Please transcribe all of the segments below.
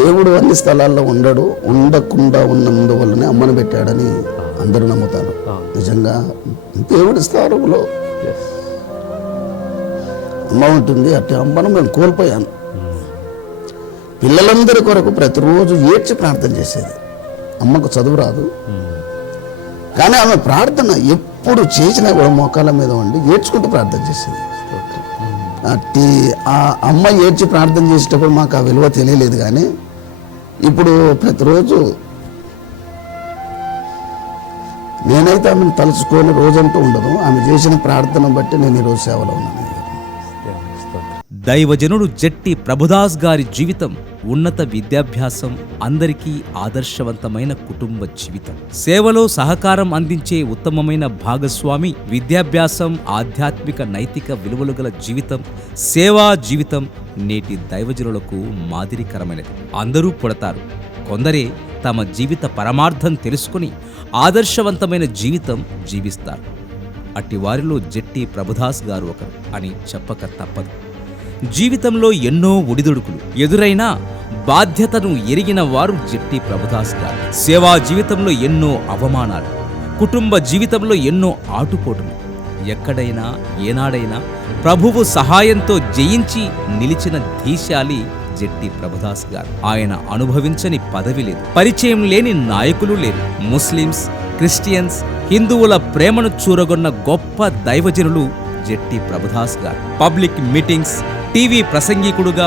దేవుడు అన్ని స్థలాల్లో ఉండకుండా ఉన్నందువల్లనే అమ్మను పెట్టాడని అందరూ నమ్ముతారు. నిజంగా దేవుడి స్థానంలో అమ్మ ఉంటుంది. అట్టి అమ్మను మేము కోల్పోయాను. పిల్లలందరి కొరకు ప్రతిరోజు ఏడ్చి ప్రార్థన చేసేది. అమ్మకు చదువు రాదు, కానీ ఆమె ప్రార్థన ఎప్పుడు చేసినా కూడా మోకాళ్ళ మీద ఉండి ఏడ్చుకుంటూ ప్రార్థన చేసేది. అట్టి ఆ అమ్మ ఏడ్చి ప్రార్థన చేసేటప్పుడు మాకు ఆ విలువ తెలియలేదు. కానీ ఇప్పుడు ప్రతిరోజు నేనైతే ఆమెను తలుచుకొని రోజంటూ ఉండదు. ఆమె చేసిన ప్రార్థన బట్టి నేను ఈరోజు సేవలో ఉన్నాను. దైవజనుడు జట్టి ప్రభుదాస్ గారి జీవితం ఉన్నత విద్యాభ్యాసం, అందరికీ ఆదర్శవంతమైన కుటుంబ జీవితం, సేవలో సహకారం అందించే ఉత్తమమైన భాగస్వామి, విద్యాభ్యాసం, ఆధ్యాత్మిక నైతిక విలువలు గల జీవితం, సేవా జీవితం నేటి దైవజనులకు మాదిరికరమైనది. అందరూ పుడతారు, కొందరే తమ జీవిత పరమార్థం తెలుసుకుని ఆదర్శవంతమైన జీవితం జీవిస్తారు. అట్టి వారిలో జట్టి ప్రభుదాస్ గారు ఒకరు అని చెప్పక తప్పదు. జీవితంలో ఎన్నో ఒడిదుడుకులు ఎదురైనా బాధ్యతను ఎరిగిన వారు జట్టి ప్రభుదాస్ గారు. సేవా జీవితంలో ఎన్నో అవమానాలు, కుటుంబ జీవితంలో ఎన్నో ఆటుపోటులు, ఎక్కడైనా ఏనాడైనా ప్రభువు సహాయంతో జయించి నిలిచిన ధీశాలి జట్టి ప్రభుదాస్ గారు. ఆయన అనుభవించని పదవి లేదు, పరిచయం లేని నాయకులు లేరు. ముస్లిమ్స్, క్రిస్టియన్స్, హిందువుల ప్రేమను చూరగొన్న గొప్ప దైవజనులు జట్టి ప్రభుదాస్ గారు. పబ్లిక్ మీటింగ్స్, టీవీ ప్రసంగికుడుగా,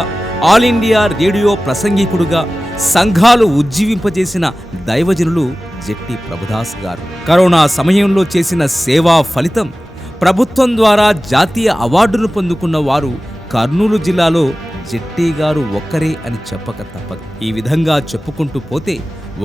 ఆల్ ఇండియా రేడియో ప్రసంగికుడుగా సంఘాలు ఉజ్జీవింపజేసిన దైవజనులు జట్టి ప్రభుదాస్ గారు. కరోనా సమయంలో చేసిన సేవా ఫలితం ప్రభుత్వం ద్వారా జాతీయ అవార్డును పొందుకున్న వారు కర్నూలు జిల్లాలో జట్టి గారు ఒక్కరే అని చెప్పక తప్పదు. ఈ విధంగా చెప్పుకుంటూ పోతే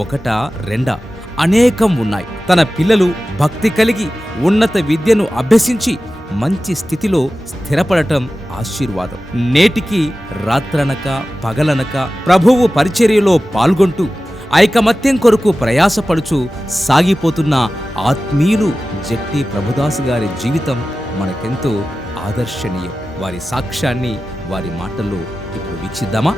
ఒకటా రెండా అనేకం ఉన్నాయి. తన పిల్లలు భక్తి కలిగి ఉన్నత విద్యను అభ్యసించి మంచి స్థితిలో స్థిరపడటం ఆశీర్వాదం. నేటికి రాత్రనక పగలనక ప్రభువు పరిచర్యలో పాల్గొంటూ ఐకమత్యం కొరకు ప్రయాసపడుచు సాగిపోతున్న ఆత్మీయులు జట్టి ప్రభుదాస్ గారి జీవితం మనకెంతో ఆదర్శనీయం. వారి సాక్ష్యాన్ని వారి మాటల్లో ఇప్పుడు వీక్షిద్దామా?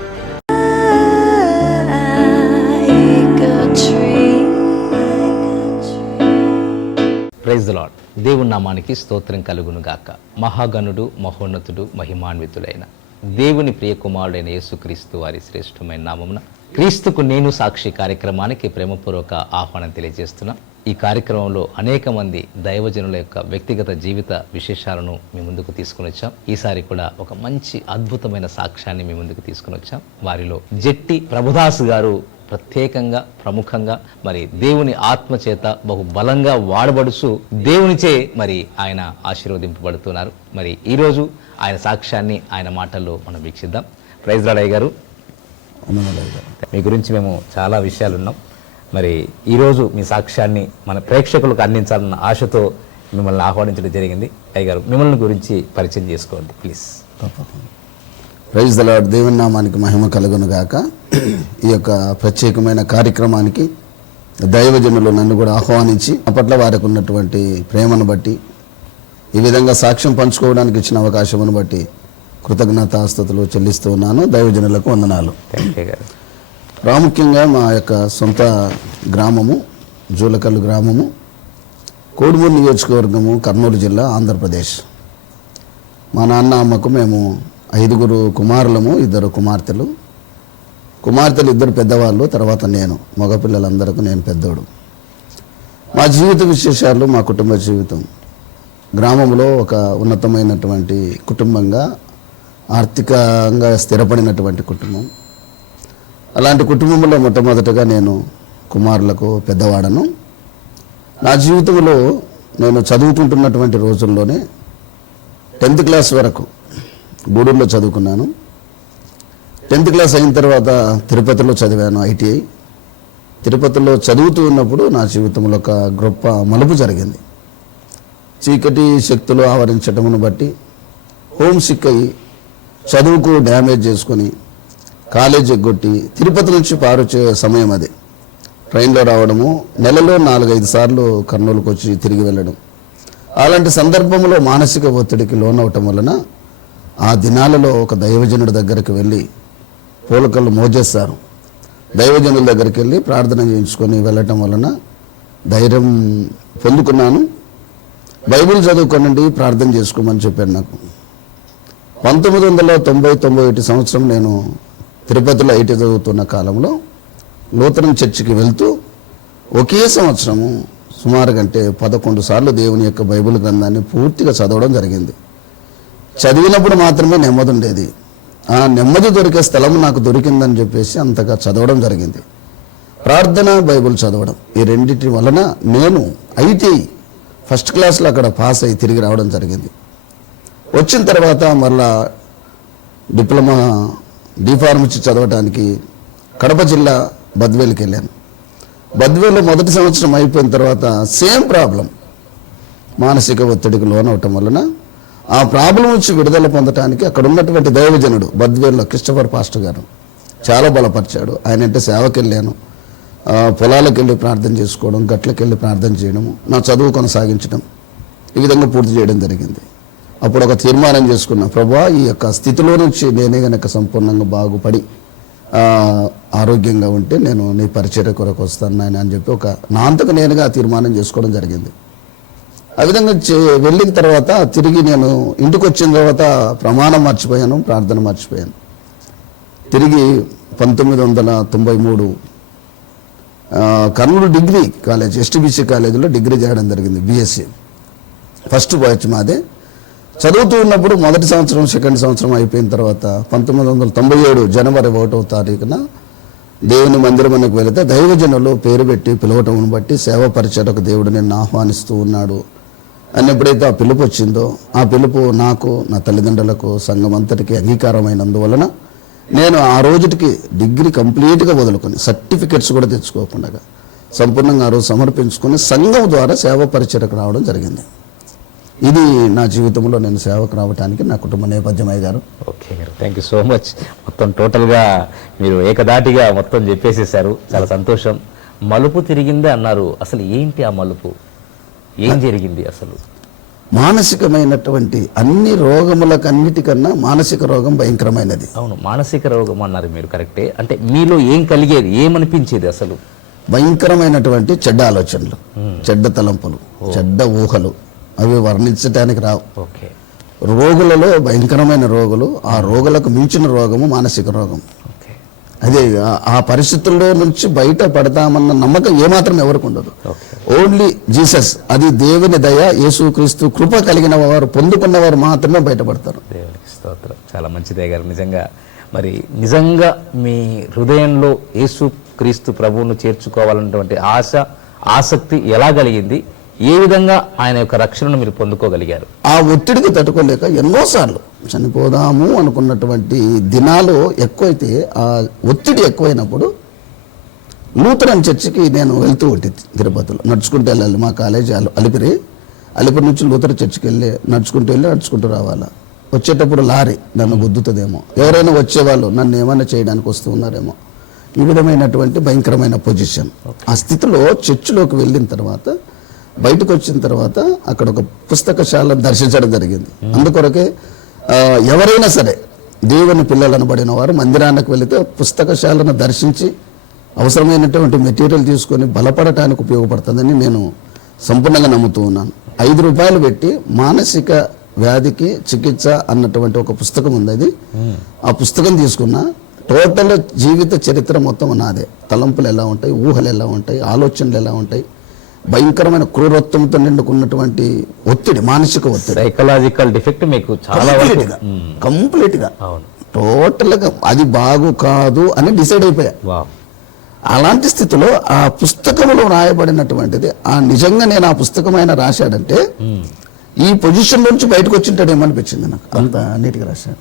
Praise the lord. దేవుని నామానికి స్తోత్రం కలుగును గాక. మహాగణుడు, మహోన్నతుడు, మహిమాన్వితులైన దేవుని ప్రియ కుమారుడైన యేసుక్రీస్తు వారి శ్రేష్టమైన నామమున క్రీస్తుకు నేను సాక్షి కార్యక్రమానికి ప్రేమపూర్వక ఆహ్వానం తెలియజేస్తున్నా. ఈ కార్యక్రమంలో అనేక మంది దైవజనుల యొక్క వ్యక్తిగత జీవిత విశేషాలను మీ ముందుకు తీసుకుని వచ్చాం. ఈసారి కూడా ఒక మంచి అద్భుతమైన సాక్ష్యాన్ని మీ ముందుకు తీసుకుని వచ్చాం. వారిలో జట్టి ప్రభుదాస్ గారు ప్రత్యేకంగా, ప్రముఖంగా మరి దేవుని ఆత్మ చేత బహు బలంగా వాడబడుచు దేవునిచే మరి ఆయన ఆశీర్వదింపబడుతున్నారు. మరి ఈరోజు ఆయన సాక్ష్యాన్ని ఆయన మాటల్లో మనం వీక్షిద్దాం. ప్రైజ్ లార్డ్ అయ్య గారు, మీ గురించి మేము చాలా విషయాలు ఉన్నాం. మరి ఈరోజు మీ సాక్ష్యాన్ని మన ప్రేక్షకులకు అందించాలన్న ఆశతో మిమ్మల్ని ఆహ్వానించడం జరిగింది. అయ్య గారు, మిమ్మల్ని గురించి పరిచయం చేసుకోండి ప్లీజ్. Praise the lord. దేవుని నామానికి మహిమ కలుగును గాక. ఈ యొక్క ప్రత్యేకమైన కార్యక్రమానికి దైవజనులు నన్ను కూడా ఆహ్వానించి అప్పట్లో వారికి ఉన్నటువంటి ప్రేమను బట్టి, ఈ విధంగా సాక్ష్యం పంచుకోవడానికి ఇచ్చిన అవకాశమును బట్టి కృతజ్ఞతాస్తుతులు చెల్లిస్తూ ఉన్నాను. దైవజనులకు వందనాలు. ప్రాముఖ్యంగా మా యొక్క సొంత గ్రామము జూలకల్లు గ్రామము, కోడుమూరు నియోజకవర్గము, కర్నూలు జిల్లా, ఆంధ్రప్రదేశ్. మా నాన్న అమ్మకు మేము 5 కుమారులము, 2 కుమార్తెలు. కుమార్తెలు 2 పెద్దవాళ్ళు, తర్వాత నేను. మగపిల్లలందరికీ నేను పెద్దోడు. మా జీవిత విశేషాలు, మా కుటుంబ జీవితం గ్రామంలో ఒక ఉన్నతమైనటువంటి కుటుంబంగా, ఆర్థికంగా స్థిరపడినటువంటి కుటుంబం. అలాంటి కుటుంబంలో మొట్టమొదటగా నేను కుమారులకు పెద్దవాడను. నా జీవితంలో నేను చదువుకుంటున్నటువంటి రోజుల్లోనే 10th క్లాస్ వరకు గూడూరులో చదువుకున్నాను. 10th క్లాస్ అయిన తర్వాత తిరుపతిలో చదివాను, ITI. తిరుపతిలో చదువుతూ ఉన్నప్పుడు నా జీవితంలో ఒక గొప్ప మలుపు జరిగింది. చీకటి శక్తులు ఆవరించటమును బట్టి హోమ్ సిక్ అయ్యి చదువుకు డ్యామేజ్ చేసుకొని కాలేజ్ ఎగ్గొట్టి తిరుపతి నుంచి పారొచ్చే సమయం అది. ట్రైన్లో రావడము, నెలలో 4-5 సార్లు కర్నూలుకు వచ్చి తిరిగి వెళ్ళడం. అలాంటి సందర్భంలో మానసిక ఒత్తిడికి లోనవటం వలన ఆ దినాలలో ఒక దైవజనుడి దగ్గరికి వెళ్ళి పూలకళ్ళు మోజేస్తారు. దైవజనుల దగ్గరికి వెళ్ళి ప్రార్థన చేయించుకొని వెళ్ళటం వలన ధైర్యం పొందుకున్నాను. బైబిల్ చదువుకోనండి, ప్రార్థన చేసుకోమని చెప్పాను నాకు. 1990-91 సంవత్సరం నేను తిరుపతిలో ఐటీ చదువుతున్న కాలంలో లూథరన్ చర్చికి వెళ్తూ ఒకే సంవత్సరము సుమారుగా అంటే 11 సార్లు దేవుని యొక్క బైబిల్ గ్రంథాన్ని పూర్తిగా చదవడం జరిగింది. చదివినప్పుడు మాత్రమే నెమ్మది ఉండేది. ఆ నెమ్మది దొరికే స్థలం నాకు దొరికిందని చెప్పేసి అంతగా చదవడం జరిగింది. ప్రార్థన, బైబిల్ చదవడం, ఈ రెండింటి వలన నేను ఐటీ ఫస్ట్ క్లాస్లో అక్కడ పాస్ అయ్యి తిరిగి రావడం జరిగింది. వచ్చిన తర్వాత మళ్ళా డిప్లొమా డిఫార్మసీ చదవడానికి కడప జిల్లా బద్వేలుకి వెళ్ళాను. బద్వేలు మొదటి సంవత్సరం అయిపోయిన తర్వాత సేమ్ ప్రాబ్లం, మానసిక ఒత్తిడికి లోనవటం వలన ఆ ప్రాబ్లం నుంచి విడుదల పొందడానికి అక్కడ ఉన్నటువంటి దైవజనుడు బద్వేల్లో క్రిస్టఫర్ పాస్టర్ గారు చాలా బలపరిచాడు. ఆయన అంటే సేవకి వెళ్ళాను, పొలాలకు వెళ్ళి ప్రార్థన చేసుకోవడం, గట్లకి వెళ్ళి ప్రార్థన చేయడము, నా చదువు కొనసాగించడం, ఈ విధంగా పూర్తి చేయడం జరిగింది. అప్పుడు ఒక తీర్మానం చేసుకున్నా, ప్రభువా ఈ యొక్క స్థితిలో నుంచి నేనే గనక సంపూర్ణంగా బాగుపడి ఆరోగ్యంగా ఉంటే నేను నీ పరిచర్య కొరకు వస్తాను నాయన అని చెప్పి నా అంతకు నేనుగా తీర్మానం చేసుకోవడం జరిగింది. ఆ విధంగా వెళ్ళిన తర్వాత తిరిగి నేను ఇంటికి వచ్చిన తర్వాత ప్రమాణం మర్చిపోయాను, ప్రార్థన మర్చిపోయాను. తిరిగి 1993 కర్నూలు డిగ్రీ కాలేజ్ ఎస్టీబీసీ కాలేజీలో డిగ్రీ చేయడం జరిగింది, బీఎస్సీ. ఫస్ట్ బ్యాచ్ మాదే. చదువుతూ ఉన్నప్పుడు మొదటి సంవత్సరం, సెకండ్ సంవత్సరం అయిపోయిన తర్వాత 1997 జనవరి 1వ తారీఖున దేవుని మందిరమునకు వెళితే దైవజనులు పేరు పెట్టి పిలవటం బట్టి సేవ పరిచయకు దేవుడు నిన్ను ఆహ్వానిస్తూ ఉన్నాడు అని ఎప్పుడైతే ఆ పిలుపు వచ్చిందో, ఆ పిలుపు నాకు, నా తల్లిదండ్రులకు, సంఘం అంతటికి అంగీకారమైనందువలన నేను ఆ రోజుకి డిగ్రీ కంప్లీట్గా వదులుకొని సర్టిఫికెట్స్ కూడా తెచ్చుకోకుండా సంపూర్ణంగా ఆ రోజు సమర్పించుకొని సంఘం ద్వారా సేవ పరిచయకు రావడం జరిగింది. ఇది నా జీవితంలో నేను సేవకు రావడానికి నా కుటుంబ నేపథ్యం అయ్యారు. ఓకే గారు, థ్యాంక్ యూ సో మచ్. మొత్తం టోటల్గా మీరు ఏకదాటిగా మొత్తం చెప్పేసేసారు, చాలా సంతోషం. మలుపు తిరిగిందే అన్నారు, అసలు ఏంటి ఆ మలుపు, ఏం జరిగింది అసలు? మానసికమైనటువంటి అన్ని రోగములకన్నిటికన్నా మానసిక రోగం భయంకరమైనది. అవును, మానసిక రోగం అన్నారు మీరు, కరెక్టే. అంటే మీలో ఏం కలిగేది, ఏమనిపించేది అసలు? భయంకరమైనటువంటి చెడ్డ ఆలోచనలు, చెడ్డ తలంపులు, చెడ్డ ఊహలు, అవి వర్ణించడానికి రావు. ఓకే. రోగులలో భయంకరమైన రోగులు, ఆ రోగులకు మించిన రోగము మానసిక రోగం. అదే ఆ పరిస్థితుల్లో నుంచి బయట పడతామన్న నమ్మకం ఏమాత్రం ఎవరికి ఉండదు. ఓన్లీ జీసస్, అది దేవుని దయ, యేసుక్రీస్తు కృప కలిగిన వారు, పొందుకున్నవారు మాత్రమే బయటపడతారు. దేవునికి స్తోత్రం. చాలా మంచిదే గారు. నిజంగా మరి నిజంగా మీ హృదయంలో యేసుక్రీస్తు ప్రభువును చేర్చుకోవాలన్నటువంటి ఆశ, ఆసక్తి ఎలా కలిగింది? ఏ విధంగా ఆయన యొక్క రక్షణను మీరు పొందుకోగలిగారు? ఆ ఒత్తిడికి తట్టుకోలేక ఎన్నోసార్లు చనిపోదాము అనుకున్నటువంటి దినాలు ఎక్కువైతే, ఆ ఒత్తిడి ఎక్కువైనప్పుడు లూథరన్ చర్చికి నేను వెళ్తూ ఉంటుంది. తిరుపతిలో నడుచుకుంటూ వెళ్ళాలి, మా కాలేజీ అలిపిరి నుంచి లూథరన్ చర్చికి వెళ్ళి నడుచుకుంటూ రావాలా. వచ్చేటప్పుడు లారీ నన్ను గుద్దుతుందేమో, ఎవరైనా వచ్చేవాళ్ళు నన్ను ఏమైనా చేయడానికి వస్తూ ఉన్నారేమో, ఈ విధమైనటువంటి భయంకరమైన పొజిషన్. ఆ స్థితిలో చర్చిలోకి వెళ్ళిన తర్వాత, బయటకు వచ్చిన తర్వాత అక్కడ ఒక పుస్తకశాలను దర్శించడం జరిగింది. అందుకొరకే ఎవరైనా సరే దేవుని పిల్లలు అనబడిన వారు మందిరానికి వెళితే పుస్తకశాలను దర్శించి అవసరమైనటువంటి మెటీరియల్ తీసుకొని బలపడటానికి ఉపయోగపడుతుందని నేను సంపూర్ణంగా నమ్ముతూ ఉన్నాను. 5 రూపాయలు పెట్టి మానసిక వ్యాధికి చికిత్స అన్నటువంటి ఒక పుస్తకం ఉంది. అది ఆ పుస్తకం తీసుకున్నా, టోటల్ జీవిత చరిత్ర మొత్తం నాదే. తలంపులు ఎలా ఉంటాయి, ఊహలు ఎలా ఉంటాయి, ఆలోచనలు ఎలా ఉంటాయి, భయంకరమైన క్రూరత్వంతో నిండుకున్నటువంటి ఒత్తిడి, మానసిక ఒత్తిడి, సైకలాజికల్ డిఫెక్ట్ మీకు చాలా కంప్లీట్గా టోటల్గా అది బాగు కాదు అని డిసైడ్ అయిపోయా. అలాంటి స్థితిలో ఆ పుస్తకంలో రాయబడినటువంటిది, ఆ నిజంగా నేను ఆ పుస్తకం ఆయన రాశాడంటే ఈ పొజిషన్ నుంచి బయటకు వచ్చింటాడేమో అనిపించింది నాకు. అంత నీట్గా రాశాడు.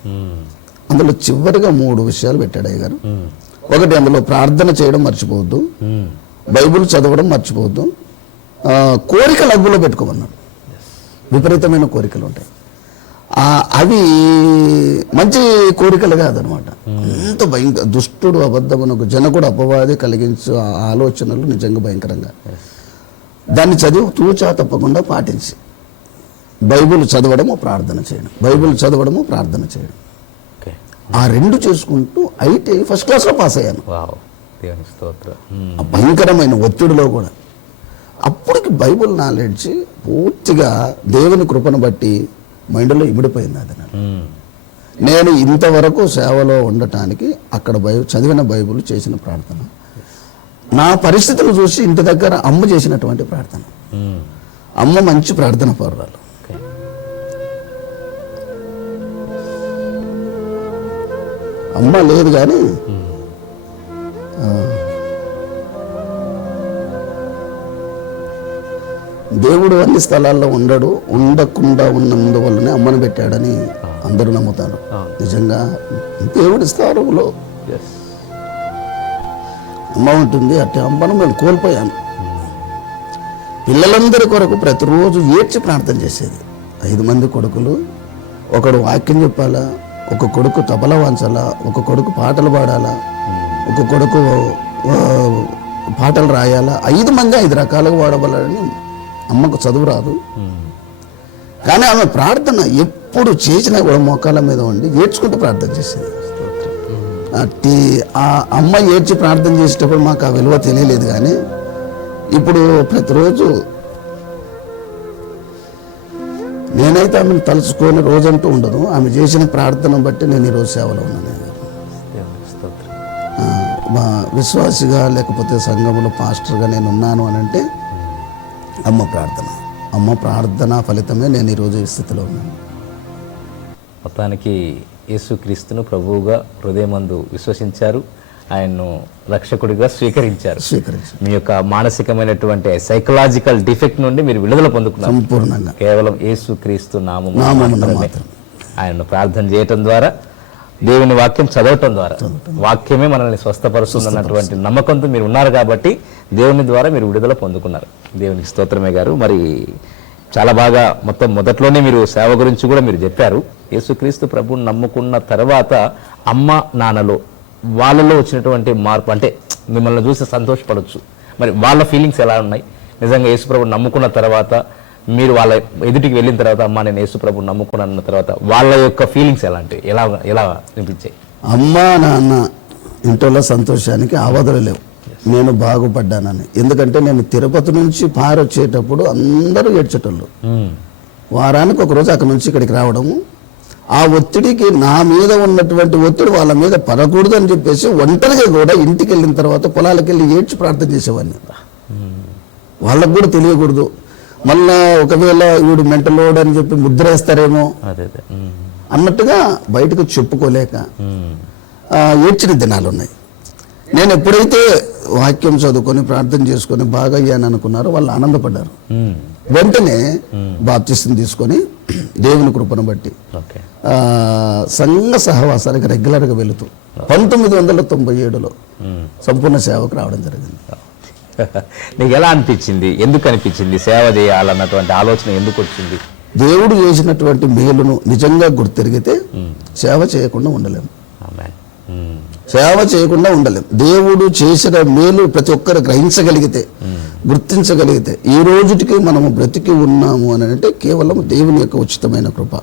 అందులో చివరిగా 3 విషయాలు పెట్టాడు అయ్య గారు. ఒకటి, అందులో ప్రార్థన చేయడం మర్చిపోవద్దు, బైబిల్ చదవడం మర్చిపోవద్దు, కోరికలు అగ్గులో పెట్టుకోమన్నాడు. విపరీతమైన కోరికలు ఉంటాయి, అవి మంచి కోరికలు కాదనమాట. అంత భయంకర దుష్టుడు, అబద్ధమునకు జనకుడు, అపవాది కలిగించు ఆలోచనలు నిజంగా భయంకరంగా. దాన్ని చదివి తూచా తప్పకుండా పాటించి బైబిల్ చదవడము, ప్రార్థన చేయడం, బైబిల్ చదవడము, ప్రార్థన చేయడం, ఆ 2 చేసుకుంటూ ఐటీ ఫస్ట్ క్లాస్లో పాస్ అయ్యాను. దేవునికి స్తోత్రం. ఆ భయంకరమైన ఒత్తిడిలో కూడా అప్పటికి బైబుల్ నాలెడ్జ్ పూర్తిగా దేవుని కృపను బట్టి మైండ్లో ఇమిడిపోయింది అది నాకు. నేను ఇంతవరకు సేవలో ఉండటానికి అక్కడ చదివిన బైబుల్ చేసిన ప్రార్థన, నా పరిస్థితులు చూసి ఇంటి దగ్గర అమ్మ చేసినటువంటి ప్రార్థన. అమ్మ మంచి ప్రార్థన పరురాలు. అమ్మ లేదు కానీ దేవుడు అన్ని స్థలాల్లో ఉండకుండా ఉన్నందువల్లనే అమ్మను పెట్టాడని అందరూ నమ్ముతారు. నిజంగా దేవుడి స్థానంలో అమ్మ ఉంటుంది. అట్టి అమ్మను మేము కోల్పోయాను. పిల్లలందరి కొరకు ప్రతిరోజు ఏడ్చి ప్రార్థన చేసేది. 5 మంది కొడుకులు, ఒకడు వాక్యం చెప్పాలా, ఒక కొడుకు తబలా వాంచాలా, ఒక కొడుకు పాటలు పాడాలా, ఒక కొడుకు పాటలు రాయాలా. 5 మంది 5 రకాలుగా వాడబడాలని. అమ్మకు చదువు రాదు కానీ ఆమె ప్రార్థన ఎప్పుడు చేసినా కూడా మోకాళ్ళ మీద ఉండి ఏడ్చుకుంటూ ప్రార్థన చేసేది. అట్టి ఆ అమ్మ ఏడ్చి ప్రార్థన చేసేటప్పుడు మాకు ఆ విలువ తెలియలేదు. కానీ ఇప్పుడు ప్రతిరోజు నేనైతే ఆమెను తలుచుకొని రోజంటూ ఉండదు. ఆమె చేసిన ప్రార్థన బట్టి నేను ఈరోజు సేవలో ఉన్నాను. మా విశ్వాసిగా లేకపోతే సంఘములో పాస్టర్గా నేను ఉన్నాను అని అంటే అమ్మ ప్రార్థన ఫలితమే నేను ఈరోజు ఈ స్థితిలో ఉన్నాను. మొత్తానికి యేసుక్రీస్తును ప్రభువుగా హృదయమందు విశ్వసించారు, ఆయన్ను రక్షకుడిగా స్వీకరించారు. మీ యొక్క మానసికమైనటువంటి సైకలాజికల్ డిఫెక్ట్ నుండి మీరు విడుదల పొందుకున్నారు సంపూర్ణంగా. కేవలం యేసుక్రీస్తు నామమున ఆయన్ను ప్రార్థన చేయటం ద్వారా, దేవుని వాక్యం చదవటం ద్వారా, వాక్యమే మనల్ని స్వస్థపరుస్తుంది అన్నటువంటి నమ్మకంతో మీరు ఉన్నారు కాబట్టి దేవుని ద్వారా మీరు విడుదల పొందుకున్నారు. దేవునికి స్తోత్రమే గారు. మరి చాలా బాగా మొత్తం మొదట్లోనే మీరు సేవ గురించి కూడా మీరు చెప్పారు. యేసుక్రీస్తు ప్రభువుని నమ్ముకున్న తర్వాత అమ్మ నాన్నలో వాళ్ళలో వచ్చినటువంటి మార్పు, అంటే మిమ్మల్ని చూసి సంతోషపడవచ్చు, మరి వాళ్ళ ఫీలింగ్స్ ఎలా ఉన్నాయి? నిజంగా యేసు ప్రభువుని నమ్ముకున్న తర్వాత మీరు వాళ్ళ ఎదుటికి వెళ్ళిన తర్వాత, అమ్మ నేను యేసు ప్రభువుని నమ్ముకున్న తర్వాత వాళ్ళ యొక్క ఫీలింగ్స్ ఎలాంటివి, ఎలా అనిపించాయి? అమ్మ నాన్న ఇంట్లో సంతోషానికి ఆవదలు లేవు. నేను బాగుపడ్డానని. ఎందుకంటే నేను తిరుపతి నుంచి పారొచ్చేటప్పుడు అందరూ ఏడ్చేటోళ్ళు. వారానికి ఒకరోజు అక్కడి నుంచి ఇక్కడికి రావడము, ఆ ఒత్తిడికి నా మీద ఉన్నటువంటి ఒత్తిడి వాళ్ళ మీద పడకూడదు అని చెప్పేసి ఒంటరిగా కూడా ఇంటికి వెళ్ళిన తర్వాత పొలాలకు వెళ్ళి ఏడ్చి ప్రార్థన చేసేవాడిని. వాళ్ళకు కూడా తెలియకూడదు. మళ్ళా ఒకవేళ వీడు మెంటలోడ్ అని చెప్పి ముద్ర వేస్తారేమో అన్నట్టుగా బయటకు చెప్పుకోలేక ఏడ్చిన దినాలు ఉన్నాయి. నేను ఎప్పుడైతే వాక్యం చదువుకొని ప్రార్థన చేసుకొని బాగా అయ్యాను అనుకున్నారో వాళ్ళు ఆనందపడ్డారు. వెంటనే బాప్తిస్తం తీసుకొని దేవుని కృపను బట్టి సంఘ సహవాసానికి రెగ్యులర్గా వెళుతూ 1997లో సంపూర్ణ సేవకు రావడం జరిగింది. నీకు ఎలా అనిపించింది? ఎందుకు అనిపించింది సేవ చేయాలన్నటువంటి ఆలోచన ఎందుకు వచ్చింది? దేవుడు చేసినటువంటి మేలును నిజంగా గుర్తెరిగితే సేవ చేయకుండా ఉండలేము. సేవ చేయకుండా ఉండలేం. దేవుడు చేసిన మేలు ప్రతి ఒక్కరు గ్రహించగలిగితే, గుర్తించగలిగితే ఈ రోజుటికి మనము బ్రతికి ఉన్నాము అని అంటే కేవలం దేవుని యొక్క ఉచితమైన కృప.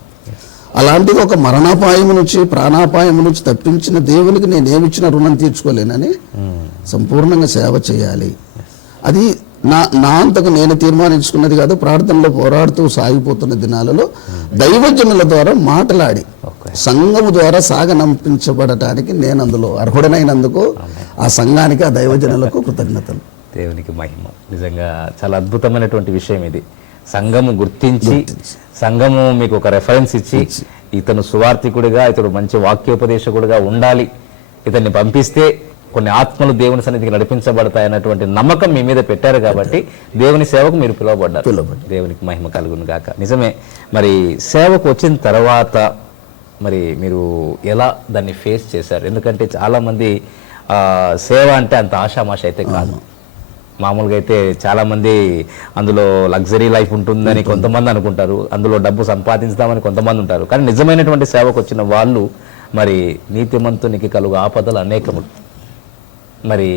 అలాంటిది ఒక మరణాపాయం నుంచి, ప్రాణాపాయం నుంచి తప్పించిన దేవునికి నేనేమిచ్చిన రుణం తీర్చుకోలేనని సంపూర్ణంగా సేవ చేయాలి. అది నా అంతకు నేను తీర్మానించుకున్నది కాదు. ప్రార్థనలో పోరాడుతూ సాగిపోతున్న దినాలలో దైవజనుల ద్వారా మాట్లాడి సంఘము ద్వారా సాగనంపించబడటానికి నేను అందులో అర్హుడనైనందుకు ఆ సంఘానికి, ఆ దైవజనులకు కృతజ్ఞతలు. దేవునికి మహిమ. నిజంగా చాలా అద్భుతమైనటువంటి విషయం ఇది. సంఘము గుర్తించి, సంఘము మీకు ఒక రెఫరెన్స్ ఇచ్చి, ఇతను సువార్థికుడిగా, ఇతడు మంచి వాక్యోపదేశకుడిగా ఉండాలి, ఇతన్ని పంపిస్తే కొన్ని ఆత్మలు దేవుని సన్నిధికి నడిపించబడతాయి అన్నటువంటి నమ్మకం మీ మీద పెట్టారు కాబట్టి దేవుని సేవకు మీరు పిలువబడ్డారు. దేవునికి మహిమ కలుగును గాక. నిజమే. మరి సేవకు వచ్చిన తర్వాత మరి మీరు ఎలా దాన్ని ఫేస్ చేశారు? ఎందుకంటే చాలామంది సేవ అంటే అంత ఆషామాష అయితే కాదు. మామూలుగా అయితే చాలామంది అందులో లగ్జరీ లైఫ్ ఉంటుందని కొంతమంది అనుకుంటారు, అందులో డబ్బు సంపాదించుదామని కొంతమంది ఉంటారు. కానీ నిజమైనటువంటి సేవకు వచ్చిన వాళ్ళు మరి నీతిమంతునికి కలుగు ఆపదలు అనేకములు. మరి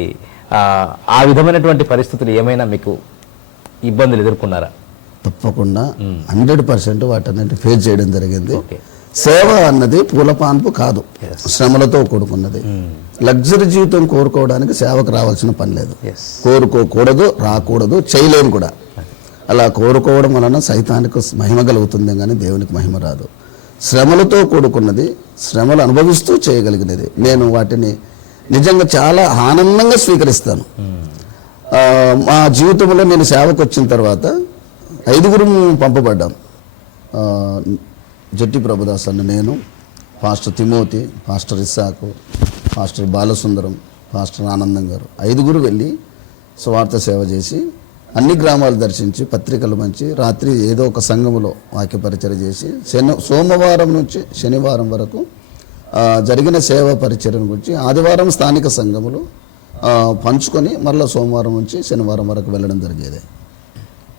ఆ విధమైనటువంటి పరిస్థితులు ఏమైనా మీకు ఇబ్బందులు ఎదుర్కొన్నారా? తప్పకుండా 100% వాటన్నిటి ఫేస్ చేయడం జరిగింది. సేవ అన్నది పూలపాన్పు కాదు, శ్రమలతో కూడుకున్నది. లగ్జరీ జీవితం కోరుకోవడానికి సేవకు రావాల్సిన పని లేదు. కోరుకోకూడదు, రాకూడదు, చేయలేము కూడా. అలా కోరుకోవడం వలన సైతానికి మహిమ కలుగుతుంది కానీ దేవునికి మహిమ రాదు. శ్రమలతో కూడుకున్నది, శ్రమలు అనుభవిస్తూ చేయగలిగినది. నేను వాటిని నిజంగా చాలా ఆనందంగా స్వీకరిస్తాను. మా జీవితంలో నేను సేవకు వచ్చిన తర్వాత 5 పంపబడ్డాం. జట్టి ప్రభుదాస్ అన్న, నేను, పాస్టర్ తిమోతి, పాస్టర్ ఇస్సాకు, పాస్టర్ బాలసుందరం, పాస్టర్ ఆనందం గారు 5 వెళ్ళి స్వార్థ సేవ చేసి అన్ని గ్రామాలు దర్శించి పత్రికలు పంచి రాత్రి ఏదో ఒక సంఘములో వాక్య పరిచర్య చేసి సోమవారం నుంచి శనివారం వరకు జరిగిన సేవా పరిచర్యను గురించి ఆదివారం స్థానిక సంఘములు పంచుకొని మరలా సోమవారం నుంచి శనివారం వరకు వెళ్ళడం జరిగేది.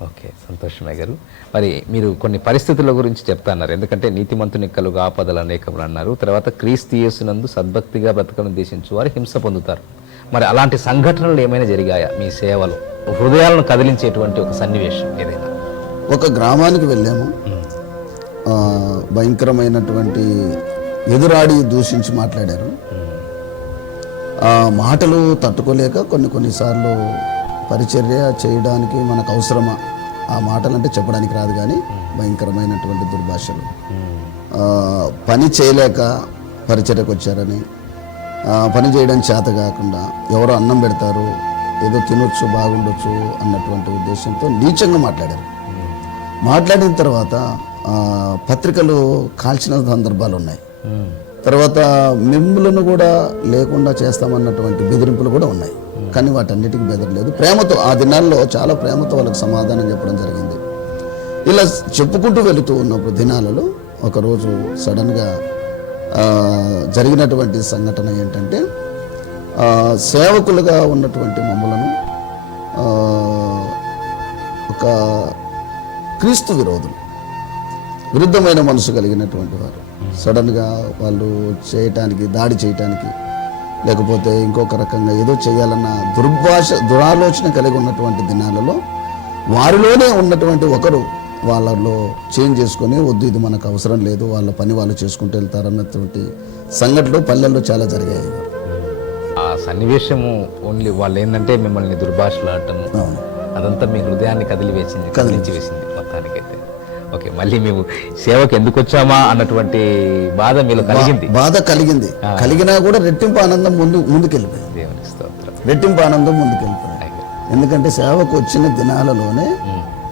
ఓకే, సంతోషమే గారు. మరి మీరు కొన్ని పరిస్థితుల గురించి చెప్తున్నారు. ఎందుకంటే నీతిమంతుని కలుగు ఆపదలు అనేకములు అన్నారు. తర్వాత క్రీస్తు యేసునందు సద్భక్తిగా బ్రతకను దేశించు వారు హింస పొందుతారు. మరి అలాంటి సంఘటనలు ఏమైనా జరిగాయా మీ సేవలో? హృదయాలను కదిలించేటువంటి ఒక సన్నివేశం ఏదైనా? ఒక గ్రామానికి వెళ్ళాము. భయంకరమైనటువంటి ఎదురాడి దూషించి మాట్లాడారు. ఆ మాటలు తట్టుకోలేక కొన్నిసార్లు పరిచర్య చేయడానికి మనకు అవసరమా, ఆ మాటలు అంటే చెప్పడానికి రాదు కానీ భయంకరమైనటువంటి దుర్భాషలు. పని చేయలేక పరిచర్యకు వచ్చారని, పని చేయడం చేత కాకుండా ఎవరో అన్నం పెడతారు, ఏదో తినొచ్చు, బాగుండొచ్చు అన్నటువంటి ఉద్దేశంతో నీచంగా మాట్లాడారు. మాట్లాడిన తర్వాత పత్రికలు కాల్చిన సందర్భాలు ఉన్నాయి. తర్వాత మిమ్ములను కూడా లేకుండా చేస్తామన్నటువంటి బెదిరింపులు కూడా ఉన్నాయి. కానీ వాటన్నిటికీ బెదరలేదు. ప్రేమతో ఆ దినాల్లో చాలా ప్రేమతో వాళ్ళకి సమాధానం చెప్పడం జరిగింది. ఇలా చెప్పుకుంటూ వెళుతూ ఉన్నప్పుడు దినాలలో ఒకరోజు సడన్గా జరిగినటువంటి సంఘటన ఏంటంటే, సేవకులుగా ఉన్నటువంటి మమ్మలను ఒక క్రీస్తు విరుద్ధమైన మనసు కలిగినటువంటి వారు సడన్గా వాళ్ళు దాడి చేయటానికి లేకపోతే ఇంకొక రకంగా ఏదో చేయాలన్న దురాలోచన కలిగి ఉన్నటువంటి దినాలలో వారిలోనే ఉన్నటువంటి ఒకరు వాళ్ళలో చేంజ్ చేసుకొని, వద్దు ఇది మనకు అవసరం లేదు, వాళ్ళ పని వాళ్ళు చేసుకుంటూ వెళ్తారన్నటువంటి సంఘటనలు పల్లెల్లో చాలా జరిగాయి. ఆ సన్నివేశము ఓన్లీ వాళ్ళు ఏంటంటే మిమ్మల్ని దుర్భాషలు ఆడటము, అదంతా మీ హృదయాన్ని కదిలించి వేసింది మొత్తానికైతే. ఓకే, మళ్ళీ మేము సేవకు ఎందుకు వచ్చామా అన్నటువంటి బాధ మీలో కలిగింది. కలిగినా కూడా రెట్టింపు ఆనందం ముందుకెళ్ళిపోయింది. దేవుని స్తోత్రం. రెట్టింపు ఆనందం ముందుకెళ్ళిపోయింది. ఎందుకంటే సేవకు వచ్చిన దినాలలోనే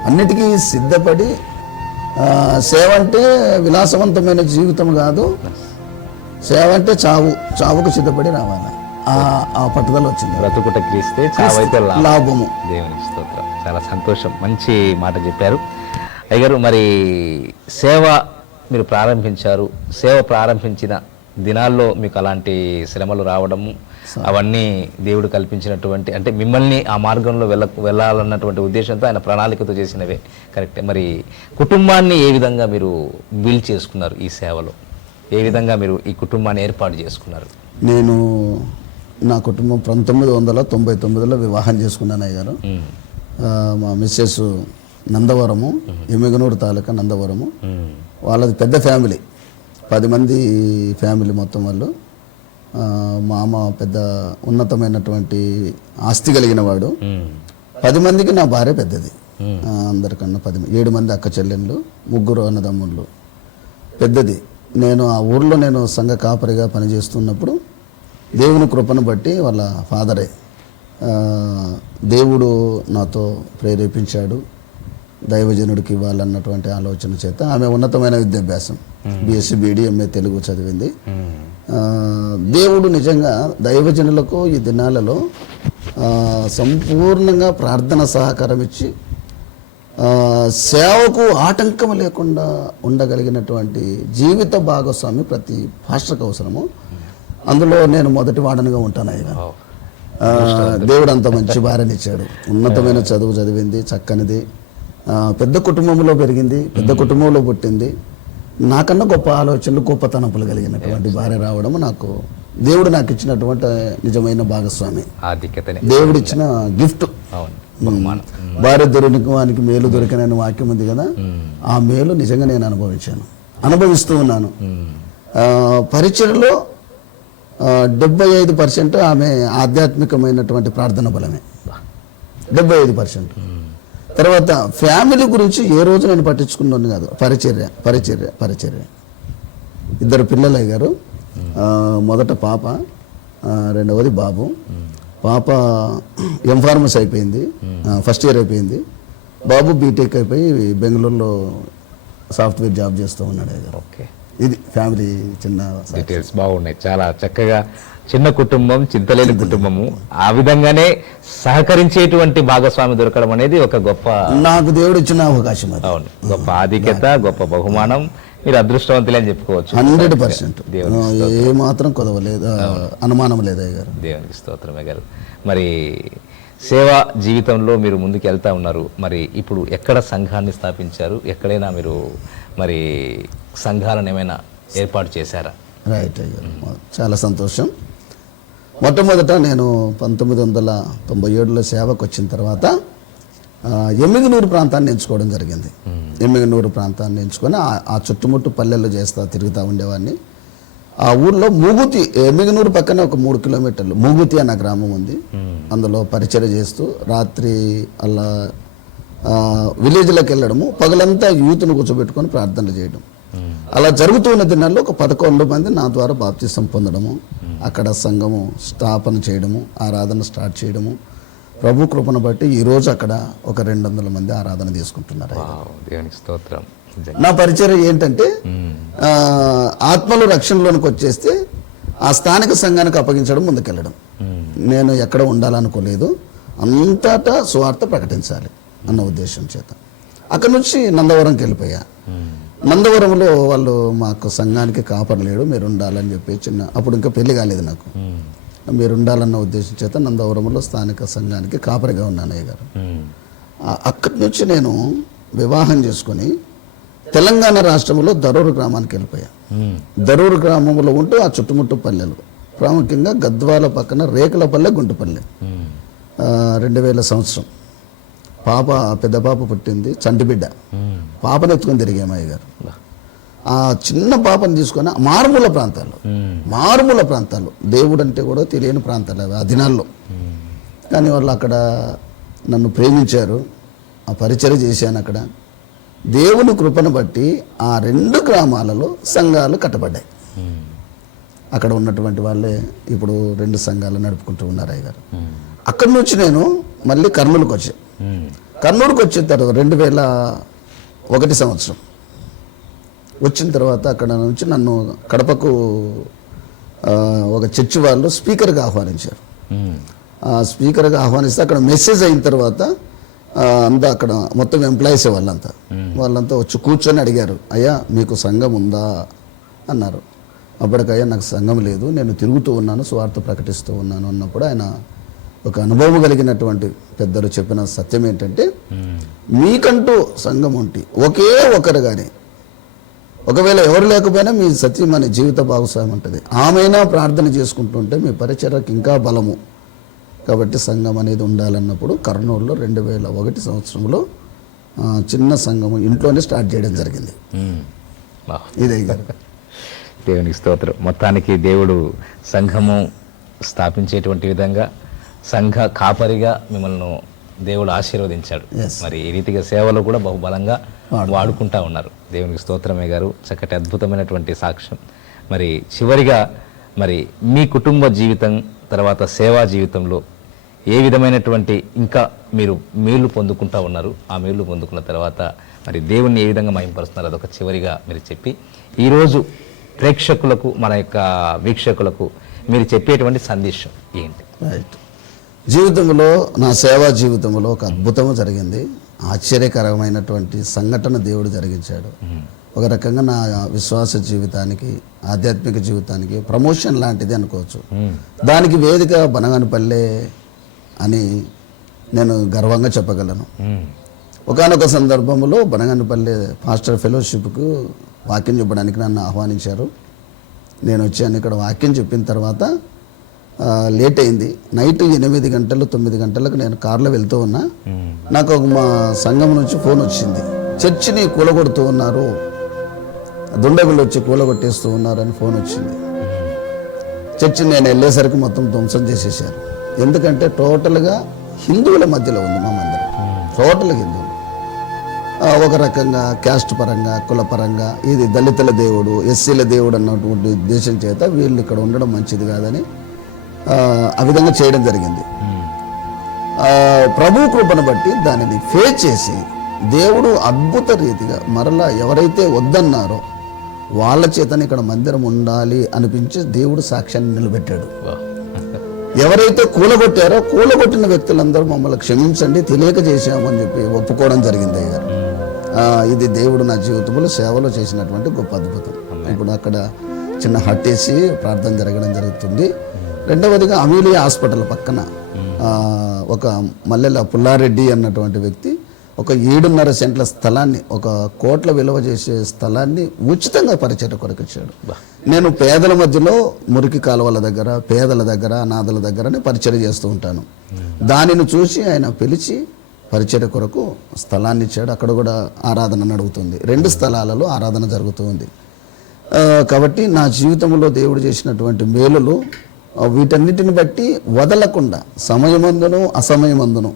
అన్నిటికీ సిద్ధపడి, సేవ అంటే విలాసవంతమైన జీవితం కాదు, సేవ అంటే చావుకు సిద్ధపడి రావాలి. ఆ పట్టుదల వచ్చింది. బ్రతుకుట క్రీస్తే చావైతే లాభము. దేవుని స్తోత్రం. చాలా సంతోషం, మంచి మాట చెప్పారు అయ్యగారు. మరి సేవ మీరు ప్రారంభించారు. సేవ ప్రారంభించిన దినాల్లో మీకు అలాంటి శ్రమలు రావడము, అవన్నీ దేవుడు కల్పించినటువంటి, అంటే మిమ్మల్ని ఆ మార్గంలో వెళ్ళాలన్నటువంటి ఉద్దేశంతో ఆయన ప్రణాళికతో చేసినవే కరెక్టే. మరి కుటుంబాన్ని ఏ విధంగా మీరు బిల్డ్ చేసుకున్నారు? ఈ సేవలో ఏ విధంగా మీరు ఈ కుటుంబాన్ని ఏర్పాటు చేసుకున్నారు? నేను నా కుటుంబం 1999లో వివాహం చేసుకున్నాను అయ్యగారు. మా మిస్సెస్ నందవరము, ఎమ్మిగనూరు తాలూకా నందవరము. వాళ్ళది పెద్ద ఫ్యామిలీ, 10 మంది ఫ్యామిలీ మొత్తం వాళ్ళు. మా అమ్మ పెద్ద ఉన్నతమైనటువంటి ఆస్తి కలిగిన వాడు. 10 మందికి నా భార్య పెద్దది, అందరికన్నా 7 మంది అక్క చెల్లెళ్ళు, 3 అన్నదమ్ముళ్ళు, పెద్దది. నేను ఆ ఊర్లో సంఘ కాపరిగా పనిచేస్తున్నప్పుడు దేవుని కృపను బట్టి వాళ్ళ ఫాదరే దేవుడు నాతో ప్రేరేపించాడు, దైవజనుడికి ఇవ్వాలన్నటువంటి ఆలోచన చేత ఆమె ఉన్నతమైన విద్యాభ్యాసం BSc BD MA తెలుగు చదివింది. దేవుడు నిజంగా దైవజనులకు ఈ దినాలలో సంపూర్ణంగా ప్రార్థన సహకారం ఇచ్చి సేవకు ఆటంకం లేకుండా ఉండగలిగినటువంటి జీవిత భాగస్వామి ప్రతి పాస్టర్కి అవసరము. అందులో నేను మొదటి వాడనిగా ఉంటాను. ఆయన దేవుడు అంత మంచి భార్యనిచ్చాడు. ఉన్నతమైన చదువు చదివింది, చక్కనిది, పెద్ద కుటుంబంలో పెరిగింది, పెద్ద కుటుంబంలో పుట్టింది. నాకన్నా గొప్ప ఆలోచనలు, గొప్ప తలంపులు కలిగినటువంటి భార్య రావడం దేవుడు నాకు ఇచ్చినటువంటి నిజమైన భాగస్వామి, దేవుడు ఇచ్చిన గిఫ్ట్. భార్య దొరికిన వానికి మేలు దొరికిన వాక్యం ఉంది కదా, ఆ మేలు నిజంగా నేను అనుభవించాను. అనుభవిస్తూ ఉన్నాను. పరిచయలో 75% ఆమె ఆధ్యాత్మికమైనటువంటి ప్రార్థన బలమే, 75%. తర్వాత ఫ్యామిలీ గురించి ఏ రోజు నేను పట్టించుకున్నాను కాదు, పరిచర్య. 2 పిల్లలు అయ్యారు. మొదట పాప, రెండవది బాబు. పాప ఎంఫార్మసీ అయిపోయింది, ఫస్ట్ ఇయర్ అయిపోయింది. బాబు బీటెక్ అయిపోయి బెంగళూరులో సాఫ్ట్వేర్ జాబ్ చేస్తూ ఉన్నాడు అయ్యారు. ఓకే, ఇది ఫ్యామిలీ చిన్న డీటెయిల్స్ బాగున్నాయి. చాలా చక్కగా చిన్న కుటుంబం, చింతలేని కుటుంబము, ఆ విధంగానే సహకరించేటువంటి భాగస్వామి దొరకడం అనేది ఒక గొప్ప, నాకు దేవుడు ఇచ్చిన అవకాశం అది. అవును, గొప్ప ఆధిక్యత, గొప్ప బహుమానం. మీరు అదృష్టవంతులే అని చెప్పుకోవచ్చు. 100% ఏ మాత్రం కొదవలేదు, అనుమానం లేదు అయ్యారు. దేవునికి స్తోత్రమే గారు. మరి సేవా జీవితంలో మీరు ముందుకు వెళ్తా ఉన్నారు. మరి ఇప్పుడు ఎక్కడ సంఘాన్ని స్థాపించారు? ఎక్కడైనా మీరు మరి సంఘాలను ఏమైనా ఏర్పాటు చేశారా? రైట్ అయ్యారు, చాలా సంతోషం. మొట్టమొదట నేను 1997లో సేవకు వచ్చిన తర్వాత ఎమ్మిగనూరు ప్రాంతాన్ని ఎంచుకోవడం జరిగింది. ఎమ్మిగనూరు ప్రాంతాన్ని ఎంచుకొని ఆ చుట్టుముట్టు పల్లెల్లో తిరుగుతూ ఉండేవాడిని. ఆ ఊర్లో మూగుతి, ఎమ్మిగనూరు పక్కన ఒక 3 కిలోమీటర్లు మూగుతి అన్న గ్రామం ఉంది. అందులో పరిచర్య చేస్తూ రాత్రి అలా విలేజ్లోకి వెళ్ళడము, పగలంతా యూత్ను కూర్చోబెట్టుకొని ప్రార్థనలు చేయడం. అలా జరుగుతున్న దినాల్లో ఒక 11 మంది నా ద్వారా బాప్తిసం పొందడము, అక్కడ సంఘము స్థాపన చేయడము, ఆరాధన స్టార్ట్ చేయడము. ప్రభు కృపను బట్టి ఈరోజు అక్కడ ఒక 200 మంది ఆరాధన తీసుకుంటున్నారు. దేవునికి స్తోత్రం. నా పరిచయం ఏంటంటే ఆత్మలు రక్షణలోనికి వచ్చేస్తే ఆ స్థానిక సంఘానికి అప్పగించడం, ముందుకెళ్ళడం. నేను ఎక్కడ ఉండాలనుకోలేదు, అంతటా సువార్త ప్రకటించాలి అన్న ఉద్దేశం చేత అక్కడ నుంచి నందవరంకి వెళ్ళిపోయా. నందవరంలో వాళ్ళు మాకు సంఘానికి కాపర్ లేడు, మీరు ఉండాలని చెప్పి అప్పుడు ఇంకా పెళ్లి కాలేదు నాకు, మీరు ఉండాలన్న ఉద్దేశం చేత నందవరంలో స్థానిక సంఘానికి కాపరిగా ఉన్నాను అయ్యగారు. అక్కడి నుంచి నేను వివాహం చేసుకొని తెలంగాణ రాష్ట్రంలో దరూరు గ్రామానికి వెళ్ళిపోయా. దరూరు గ్రామంలో ఉంటూ ఆ చుట్టుముట్టు పల్లెలు, ప్రాముఖ్యంగా గద్వాల పక్కన రేకులపల్లె, గుంటుపల్లె. 2000 సంవత్సరం పాప, పెద్ద పాప పుట్టింది, చంటిబిడ్డ. పాపను ఎత్తుకొని తిరిగామయ్య గారు. ఆ చిన్న పాపను తీసుకొని మారుమూల ప్రాంతాలు, దేవుడు అంటే కూడా తెలియని ప్రాంతాలు అవి ఆ దినాల్లో. కానీ వాళ్ళు అక్కడ నన్ను ప్రేమించారు, ఆ పరిచర్య చేశాను అక్కడ. దేవుని కృపను బట్టి ఆ 2 గ్రామాలలో సంఘాలు కట్టబడ్డాయి. అక్కడ ఉన్నటువంటి వాళ్ళే ఇప్పుడు 2 సంఘాలు నడుపుకుంటూ ఉన్నారు అయ్యగారు. అక్కడి నుంచి నేను మళ్ళీ కర్నూలుకి వచ్చాను. కర్నూలుకి వచ్చిన తర్వాత 2001 సంవత్సరం వచ్చిన తర్వాత అక్కడ నుంచి నన్ను కడపకు ఒక చర్చి వాళ్ళు స్పీకర్గా ఆహ్వానించారు. ఆ స్పీకర్గా ఆహ్వానిస్తే అక్కడ మెసేజ్ అయిన తర్వాత అంతా అక్కడ మొత్తం ఎంప్లాయీసే వాళ్ళంతా వచ్చి కూర్చొని అడిగారు, అయ్యా మీకు సంఘం ఉందా అన్నారు. అప్పటికయ్యా నాకు సంఘం లేదు, నేను తిరుగుతూ ఉన్నాను, స్వార్థ ప్రకటిస్తూ ఉన్నాను అన్నప్పుడు ఆయన ఒక అనుభవం కలిగినటువంటి పెద్దలు చెప్పిన సత్యం ఏంటంటే, మీకంటూ సంఘం ఉంటే ఒకే ఒకరు కానీ, ఒకవేళ ఎవరు లేకపోయినా మీ సత్యం అనే జీవిత భాగస్వామి ఉంటుంది, ఆమెనా ప్రార్థన చేసుకుంటుంటే మీ పరిచర్యకు ఇంకా బలము. కాబట్టి సంఘం అనేది ఉండాలన్నప్పుడు కర్నూలులో 2001 సంవత్సరంలో చిన్న సంఘము ఇంట్లోనే స్టార్ట్ చేయడం జరిగింది. ఇదే దేవునికి స్తోత్రం. మొత్తానికి దేవుడు సంఘము స్థాపించేటువంటి విధంగా సంఘ కాపరిగా మిమ్మల్ని దేవుడు ఆశీర్వదించాడు. మరి ఈ రీతిగా సేవలో కూడా బహుబలంగా వాడుకుంటా ఉన్నారు. దేవునికి స్తోత్రమే గారు, చక్కటి అద్భుతమైనటువంటి సాక్ష్యం. మరి చివరిగా మరి మీ కుటుంబ జీవితం తర్వాత సేవా జీవితంలో ఏ విధమైనటువంటి ఇంకా మీరు మేలు పొందుకుంటా ఉన్నారు, ఆ మేలు పొందుకున్న తర్వాత మరి దేవుణ్ణి ఏ విధంగా మహింపరుస్తున్నారు, అదొక చివరిగా మీరు చెప్పి ఈరోజు ప్రేక్షకులకు, మన యొక్క వీక్షకులకు మీరు చెప్పేటువంటి సందేశం ఏంటి? రైట్. జీవితంలో, నా సేవా జీవితంలో ఒక అద్భుతం జరిగింది. ఆశ్చర్యకరమైనటువంటి సంఘటన దేవుడు జరిగించాడు. ఒక రకంగా నా విశ్వాస జీవితానికి, ఆధ్యాత్మిక జీవితానికి ప్రమోషన్ లాంటిది అనుకోవచ్చు. దానికి వేదిక బనగానపల్లె అని నేను గర్వంగా చెప్పగలను. ఒకానొక సందర్భంలో బనగానపల్లె పాస్టర్ ఫెలోషిప్కు వాక్యం చెప్పడానికి నన్ను ఆహ్వానించారు. నేను వచ్చాను. ఇక్కడ వాక్యం చెప్పిన తర్వాత లేట్ అయింది. నైట్ 8 గంటలు 9 గంటలకు నేను కార్లో వెళ్తూ ఉన్నా. నాకు మా సంఘం నుంచి ఫోన్ వచ్చింది, చర్చిని కూలగొడుతూ ఉన్నారు, దుండగులు వచ్చి కూలగొట్టేస్తూ ఉన్నారని ఫోన్ వచ్చింది. చర్చి నేను వెళ్ళేసరికి మొత్తం ధ్వంసం చేసేసారు. ఎందుకంటే టోటల్గా హిందువుల మధ్యలో ఉంది మా మందిరం, టోటల్గా హిందువులు. ఒక రకంగా క్యాస్ట్ పరంగా, కుల పరంగా ఇది దళితుల దేవుడు, ఎస్సీల దేవుడు అన్నటువంటి ఉద్దేశం చేత వీళ్ళు ఇక్కడ ఉండడం మంచిది కాదని ఆ విధంగా చేయడం జరిగింది. ప్రభు కృపను బట్టి దానిని ఫేస్ చేసి దేవుడు అద్భుత రీతిగా మరలా ఎవరైతే వద్దన్నారో వాళ్ళ చేతనే ఇక్కడ మందిరం ఉండాలి అనిపించి దేవుడు సాక్ష్యాన్ని నిలబెట్టాడు. ఎవరైతే కూలగొట్టారో కూలగొట్టిన వ్యక్తులందరూ మమ్మల్ని క్షమించండి, తెలియక చేశామని చెప్పి ఒప్పుకోవడం జరిగింది అయ్యారు. ఇది దేవుడు నా జీవితంలో సేవలో చేసినటువంటి గొప్ప అద్భుతం. ఇప్పుడు అక్కడ చిన్న హట్ వేసి ప్రార్థన జరగడం జరుగుతుంది. రెండవదిగా అమీలియా హాస్పిటల్ పక్కన ఒక మల్లెల పుల్లారెడ్డి అన్నటువంటి వ్యక్తి ఒక 7.5 సెంట్ల స్థలాన్ని, 1 కోట్ల విలువ చేసే స్థలాన్ని ఉచితంగా పరిచర్య కొరకు ఇచ్చాడు. నేను పేదల మధ్యలో మురికి కాలువల దగ్గర, పేదల దగ్గర, అనాథల దగ్గరనే పరిచర్య చేస్తూ ఉంటాను. దానిని చూసి ఆయన పిలిచి పరిచర్య కొరకు స్థలాన్ని ఇచ్చాడు. అక్కడ కూడా ఆరాధన నడుగుతుంది. 2 స్థలాలలో ఆరాధన జరుగుతుంది. కాబట్టి నా జీవితంలో దేవుడు చేసినటువంటి మేలులు వీటన్నిటిని బట్టి వదలకుండా సమయమందును అసమయమందును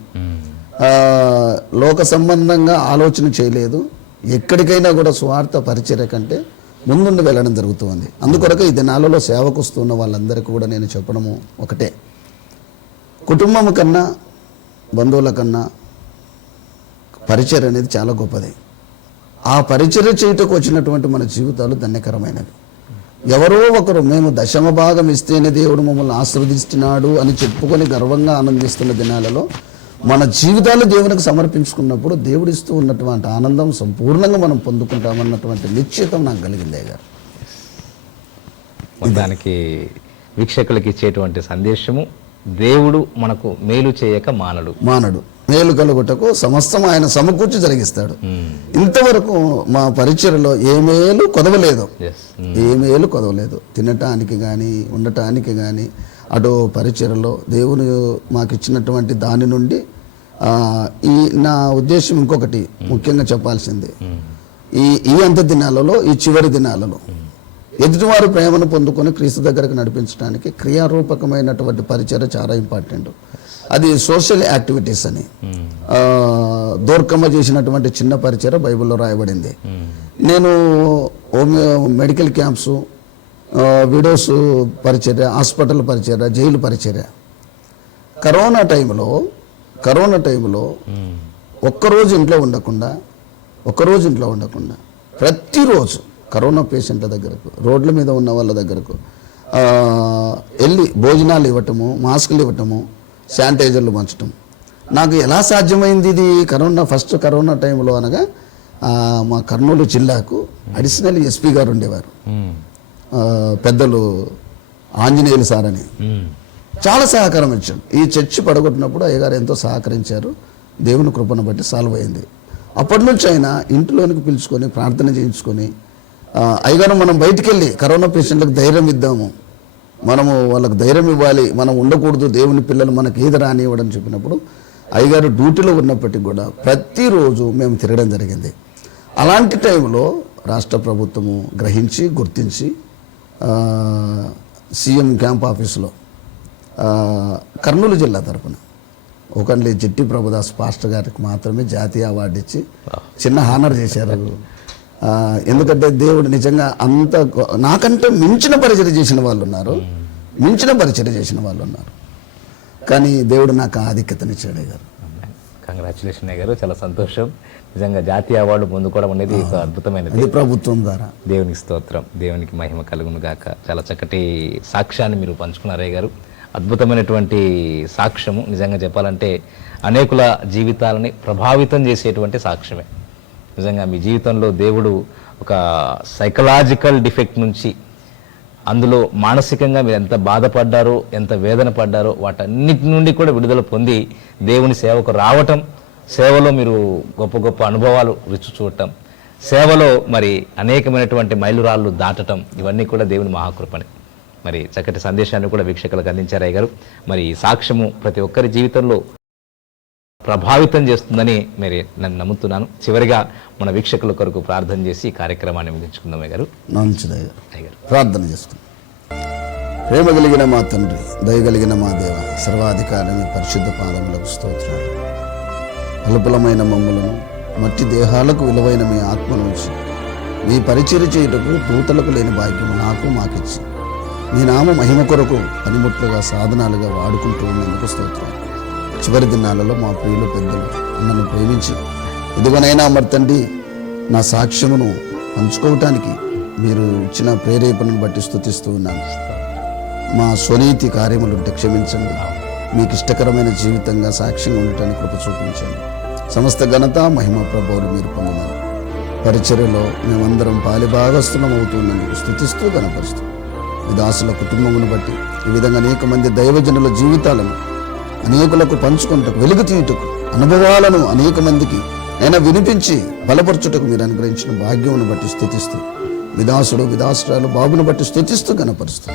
లోక సంబంధంగా ఆలోచన చేయలేదు. ఎక్కడికైనా కూడా స్వార్థ పరిచర్య కంటే ముందుండి వెళ్ళడం జరుగుతుంది. అందుకొరకు ఈ దినాలలో సేవకు వస్తున్న వాళ్ళందరికీ కూడా నేను చెప్పడము ఒకటే, కుటుంబం కన్నా బంధువుల కన్నా పరిచర్య అనేది చాలా గొప్పది. ఆ పరిచర్య చేయుటకు వచ్చినటువంటి మన జీవితాలు ధన్యకరమైనవి. ఎవరో ఒకరు మేము 10వ భాగం ఇస్తేనే దేవుడు మమ్మల్ని ఆశీర్వదిస్తున్నాడు అని చెప్పుకొని గర్వంగా ఆనందిస్తున్న దినాలలో మన జీవితాలు దేవునికి సమర్పించుకున్నప్పుడు దేవుడు ఇస్తూ ఉన్నటువంటి ఆనందం సంపూర్ణంగా మనం పొందుకుంటామన్నటువంటి నిశ్చితం నాకు కలిగిందే గారు. దానికి వీక్షకులకి ఇచ్చేటువంటి సందేశము, దేవుడు మనకు మేలు చేయక మానడు, మేలు కలుగుటకు సమస్తం ఆయన సమకూర్చి జరిగిస్తాడు. ఇంతవరకు మా పరిచర్యలో ఏ మేలు కొదవలేదు. తినటానికి కానీ ఉండటానికి కానీ అటు పరిచర్యలో దేవుని మాకు ఇచ్చినటువంటి దాని నుండి ఈ నా ఉద్దేశం ఇంకొకటి ముఖ్యంగా చెప్పాల్సింది, ఈ అంత దినాలలో, ఈ చివరి దినాలలో ఎదుటివారు ప్రేమను పొందుకొని క్రీస్తు దగ్గరకు నడిపించడానికి క్రియారూపకమైనటువంటి పరిచర్య చాలా ఇంపార్టెంట్. అది సోషల్ యాక్టివిటీస్ అని దోర్కమ్మ చేసినటువంటి చిన్న పరిచర్య బైబిల్లో రాయబడింది. నేను మెడికల్ క్యాంప్స్, విడోస్ పరిచర్య, హాస్పిటల్ పరిచర్య, జైలు పరిచర్య, కరోనా టైంలో ఒక్కరోజు ఇంట్లో ఉండకుండా ప్రతిరోజు కరోనా పేషెంట్ల దగ్గరకు, రోడ్ల మీద ఉన్న వాళ్ళ దగ్గరకు వెళ్ళి భోజనాలు ఇవ్వటము, మాస్కులు ఇవ్వటము, శానిటైజర్లు పంచటం. నాకు ఎలా సాధ్యమైంది ఇది? ఫస్ట్ కరోనా టైంలో అనగా మా కర్నూలు జిల్లాకు అడిషనల్ ఎస్పీ గారు ఉండేవారు, పెద్దలు ఆంజనేయులు సార్ అని, చాలా సహకారం ఇచ్చాడు. ఈ చర్చి పడగొట్టినప్పుడు అయ్యగారు ఎంతో సహకరించారు. దేవుని కృపను బట్టి సాల్వ్ అయింది. అప్పటి నుంచి ఆయన ఇంట్లోనికి పిలుచుకొని ప్రార్థన చేయించుకొని, అయ్యగారు మనం బయటికి వెళ్ళి కరోనా పేషెంట్లకు ధైర్యం ఇద్దాము, మనము వాళ్ళకు ధైర్యం ఇవ్వాలి, మనం ఉండకూడదు, దేవుని పిల్లలు మనకి ఏది రానివ్వడం చెప్పినప్పుడు అయ్యగారు డ్యూటీలో ఉన్నప్పటికీ కూడా ప్రతిరోజు మేము తిరగడం జరిగింది. అలాంటి టైంలో రాష్ట్ర ప్రభుత్వము గ్రహించి గుర్తించి సీఎం క్యాంప్ ఆఫీసులో కర్నూలు జిల్లా తరపున ఒకళ్ళి జట్టి ప్రభుదాస్ పాస్టర్ గారికి మాత్రమే జాతీయ అవార్డు ఇచ్చి చిన్న హానర్ చేశారు. ఎందుకంటే దేవుడు నిజంగా అంత నాకంటే మించిన పరిచర్య చేసిన వాళ్ళు ఉన్నారు, కానీ దేవుడు నాకు ఆధిక్యతనిచ్చాడు గారు. కంగ్రాచులేషన్ గారు, చాలా సంతోషం. నిజంగా జాతీయ అవార్డు పొందుకోవడం అనేది ఒక అద్భుతమైనది, ప్రభుత్వం ద్వారా. దేవునికి స్తోత్రం, దేవునికి మహిమ కలుగును గాక. చాలా చక్కటి సాక్ష్యాన్ని మీరు పంచుకున్నారయ్య గారు. అద్భుతమైనటువంటి సాక్ష్యము, నిజంగా చెప్పాలంటే అనేకుల జీవితాలని ప్రభావితం చేసేటువంటి సాక్ష్యమే. నిజంగా మీ జీవితంలో దేవుడు ఒక సైకలాజికల్ డిఫెక్ట్ నుంచి, అందులో మానసికంగా మీరు ఎంత బాధపడ్డారో, ఎంత వేదన పడ్డారో వాటన్నిటి నుండి కూడా విడుదల పొంది దేవుని సేవకు రావటం, సేవలో మీరు గొప్ప గొప్ప అనుభవాలు రుచి చూడటం, సేవలో మరి అనేకమైనటువంటి మైలురాళ్ళు దాటటం, ఇవన్నీ కూడా దేవుని మహాకృపని. మరి చక్కటి సందేశాన్ని కూడా వీక్షకులకు అందించారయ్య గారు. మరి సాక్ష్యము ప్రతి ఒక్కరి జీవితంలో ప్రభావితం చేస్తుందని మరి నేను నమ్ముతున్నాను. చివరిగా మన వీక్షకుల కొరకు ప్రార్థన చేసి ఈ కార్యక్రమాన్ని ముగించుకుందాం గారు. మంచిదయ్యా, అయ్యగారు ప్రార్థన చేసుకుందాం. ప్రేమ కలిగిన మా తండ్రి, దయగలిగిన మా దేవ, సర్వాధికారి మీ పరిశుద్ధ పాదములకు స్తోత్రాలు. అల్పులమైన మమ్ములను, మట్టి దేహాలకు విలువైన మీ ఆత్మను ఉంచి మీ పరిచర్య చేయుటకు దూతలకు లేని భాగ్యము నాకు మాకిచ్చి మీ నామ మహిమ కొరకు పనిముట్లుగా సాధనాలుగా వాడుకుంటూ ఉన్నందుకు స్తోత్రాలు. చివరి దినాలలో మా ప్రియులు పెద్దలు నన్ను ప్రేమించి ఇదిగోనైనా మరి తండ్రి నా సాక్ష్యమును పంచుకోవటానికి మీరు ఇచ్చిన ప్రేరేపణను బట్టి స్తుతిస్తూ ఉన్నాను. మా స్వనీతి కార్యములుంటే క్షమించండి. మీకు ఇష్టకరమైన జీవితంగా సాక్ష్యంగా ఉండటానికి కృప చూపించండి. సమస్త ఘనత మహిమ ప్రభువులు మీరు పొందమని పరిచర్యలో మేమందరం పాలిభాగస్థులం అవుతున్నందుకు స్తుతిస్తూ గణపరుస్తూ మీ దాసుల కుటుంబమును బట్టి ఈ విధంగా అనేక మంది దైవజనుల జీవితాలను అనేకులకు పంచుకుంటకు, వెలుగు తీయుటకు, అనుభవాలను అనేక మందికి అయినా వినిపించి బలపరచుటకు మీరు అనుగ్రహించిన భాగ్యమును బట్టి స్తుతిస్తూ విదాసుడు విదాసురాలు బాబును బట్టి స్తుతిస్తూ గణపరుస్తూ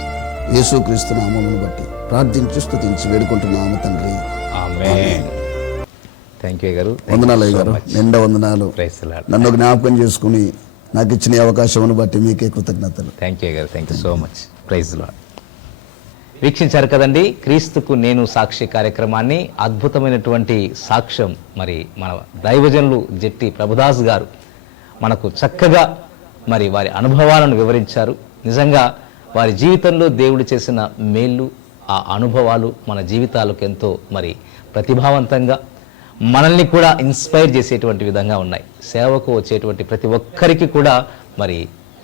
యేసుక్రీస్తు నామమును బట్టి ప్రార్థించి స్తుతించి వేడుకుంటున్నాము తండ్రి. ఆమేన్. థ్యాంక్ యూ గారు. వందనాలు అయ్య గారు, నిండా వందనాలు. Praise the lord. నన్ను జ్ఞాపకం చేసుకుని నాకు ఇచ్చిన అవకాశమును బట్టి మీకే కృతజ్ఞతలు. థ్యాంక్ యూ గారు. Thank you so much. Praise the lord. వీక్షించారు కదండి క్రీస్తుకు నేను సాక్షి కార్యక్రమాన్ని. అద్భుతమైనటువంటి సాక్ష్యం మరి మన దైవజనులు జట్టి ప్రభుదాస్ గారు మనకు చక్కగా మరి వారి అనుభవాలను వివరించారు. నిజంగా వారి జీవితంలో దేవుడు చేసిన మేళ్ళు, ఆ అనుభవాలు మన జీవితాలకు ఎంతో మరి ప్రతిభావంతంగా మనల్ని కూడా ఇన్స్పైర్ చేసేటువంటి విధంగా ఉన్నాయి. సేవకు వచ్చేటువంటి ప్రతి ఒక్కరికి కూడా మరి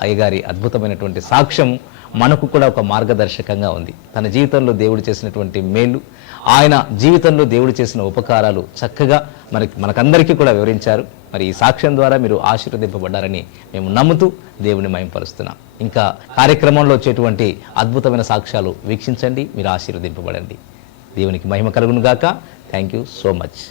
అయ్యగారి అద్భుతమైనటువంటి సాక్ష్యం మనకు కూడా ఒక మార్గదర్శకంగా ఉంది. తన జీవితంలో దేవుడు చేసినటువంటి మేలు, ఆయన జీవితంలో దేవుడు చేసిన ఉపకారాలు చక్కగా మనకందరికీ కూడా వివరించారు. మరి ఈ సాక్ష్యం ద్వారా మీరు ఆశీర్వదింపబడ్డారని మేము నమ్ముతూ దేవుని మహిమపరుస్తున్నాం. ఇంకా కార్యక్రమంలో వచ్చేటువంటి అద్భుతమైన సాక్ష్యాలు వీక్షించండి, మీరు ఆశీర్వదింపబడండి. దేవునికి మహిమ కలుగును గాక. Thank you so much.